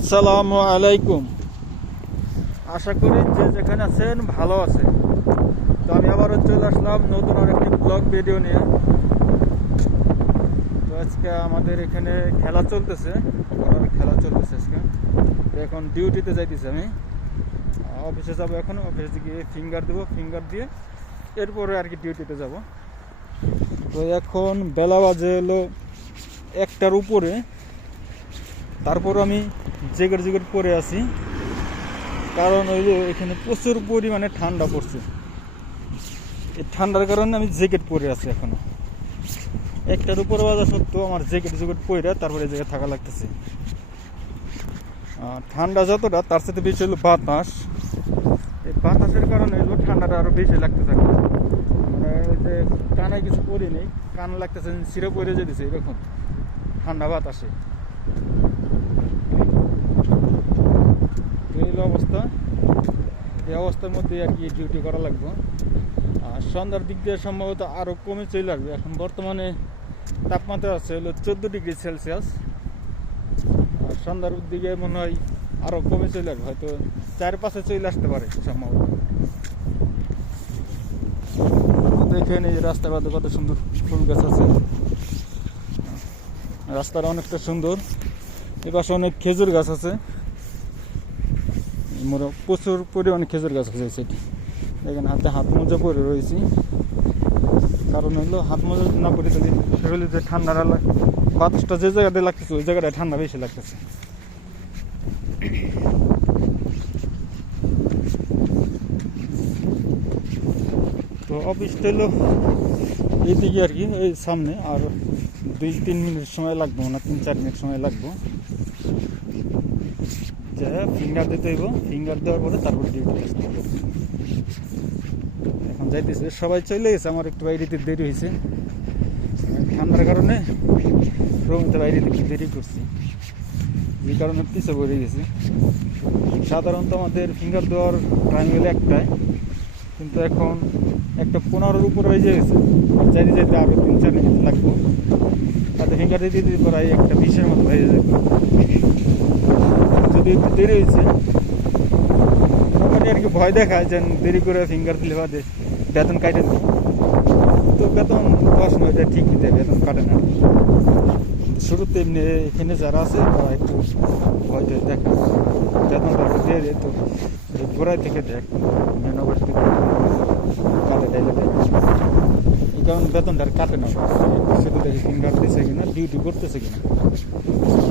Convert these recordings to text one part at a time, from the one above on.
আসসালামু আলাইকুম। আশা করি যে যেখানে আছেন ভালো আছে তো আমি আবারও চলে আসলাম নতুন আরেকটি ব্লগ ভিডিও নিয়ে। তো আজকে আমাদের এখানে খেলা চলতেছে। খেলা চলতেছে আজকে। এখন ডিউটিতে যাইতেছি আমি। অফিসে যাব এখন। অফিসে গিয়ে ফিঙ্গার দেবো ফিঙ্গার দিয়ে এরপরে আর কি ডিউটিতে যাব। তো এখন বেলা বাজে হলো একটার উপরে। তারপর আমি জেগের জেগের পরে আছি। কারণ ওই যে এখানে প্রচুর পরিমাণে ঠান্ডা পড়ছে। এই ঠান্ডার কারণে আমি জ্যাকেট পরে আছি এখনও। একটার উপরে বাজা সত্ত্বেও আমার জ্যাকেট জ্যাকেট পরে তারপরে এই জায়গায় থাকা লাগতেছে। ঠান্ডা যতটা, তার সাথে বেশি হলো বাতাস। এই বাতাসের কারণে হলো ঠান্ডাটা আরও বেশি লাগতেছে যে কানে কিছু পরি নেই, কান লাগতেছে সিরে পরে যেতেছে এরকম। ঠান্ডা বাতাসে। এই অবস্থা। এই অবস্থার মধ্যে আর কি ডিউটি করা লাগবে। আর সন্ধ্যার দিক দিয়ে সম্ভবত আরও কমে চলে লাগবে এখন বর্তমানে তাপমাত্রা আছে হলো চোদ্দ ডিগ্রি সেলসিয়াস। আর সন্ধ্যার দিকে মনে হয় আরও কমে চলে লাগবে হয়তো চার পাশে চলে আসতে পারে সম্ভবত। দেখেন এই রাস্তার মধ্যে কত সুন্দর ফুল গাছ আছে। রাস্তাটা অনেকটা সুন্দর। এ পাশে অনেক খেজুর গাছ আছে। মোর প্রচুর পরিমাণে খেজুর গাছ আছে সেটি দেখেন, হাতে হাত মোজা পরে রয়েছি। কারণ হলো হাত মোজা না পরে যদি শরীরে যে ঠান্ডাটা বাতাসটা যে জায়গাতে লাগতেছে, ওই জায়গাটায় ঠান্ডা বেশি লাগতেছে। তো অফিসটা হলো এইদিকে আর কি, এই সামনে। আর দুই তিন মিনিট সময় লাগবো না তিন চার মিনিট সময় লাগবে। ফিঙ্গার দিতে হইব ফিঙ্গার দেওয়ার পরে তারপরে ডিউটি এখন যাইতেছে, সবাই চলে গেছে, আমার একটু বাইরেতে দেরি হয়েছে ঠান্ডার কারণে রুমতে বাইরেতে একটু দেরি করছি। যে কারণে পিছিয়ে পড়ে গেছি। সাধারণত আমাদের ফিঙ্গার দেওয়ার টাইম হলো একটাই কিন্তু এখন একটা পনেরোর উপর হয়ে গেছে। চারি যেতে আরও তিন চার মিনিট লাগবে। ফিঙ্গার দিতে প্রায় একটা বিশের মতো হয়ে যাবে। যদি একটু দেরি হয়েছে, মোটামুটি আর কি ভয় দেখায় যে দেরি করে ফিঙ্গার দিলে বাদে বেতন কাটে দেবে তো বেতন দশ নয়, এটা ঠিক দেয়, বেতন কাটে না। শুরুতে এমনি এখানে যারা আছে, তারা একটু ভয় টয় দেখা বেতনটা একটু দিয়ে দেয়, তো এই থেকে দেখ মেন অফিস থেকে কাটে টাইলে দেয়। কারণে বেতনটা কাটে না। শুধু দেখি ফিঙ্গার দিছে কিনা ডিউটি করতেছে কিনা।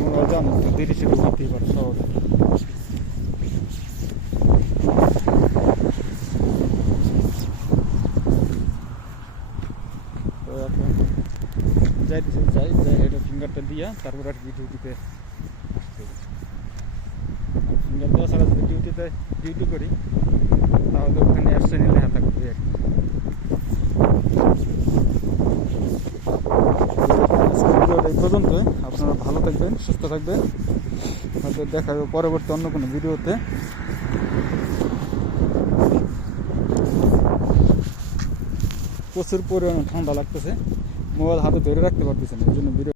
তোমরা জানো তো দেরি সেটা করতেই পারো, সহজে। যাই যাই ফিঙ্গারটা আর কি ডিউটিতে ফিঙ্গার যদি ডিউটিতে ডিউটি করি, তাহলে ওখানে অ্যাবসেন্ট লেখা থাকবে আর এই পর্যন্ত। আপনারা ভালো থাকবেন, সুস্থ থাকবেন। হয়তো দেখা যাবে পরবর্তী অন্য কোনো ভিডিওতে। প্রচুর পরিমাণে ঠান্ডা লাগতেছে। মোবাইল হাতে ধরে রাখতে পারতেছে না, এই জন্য ভিডিও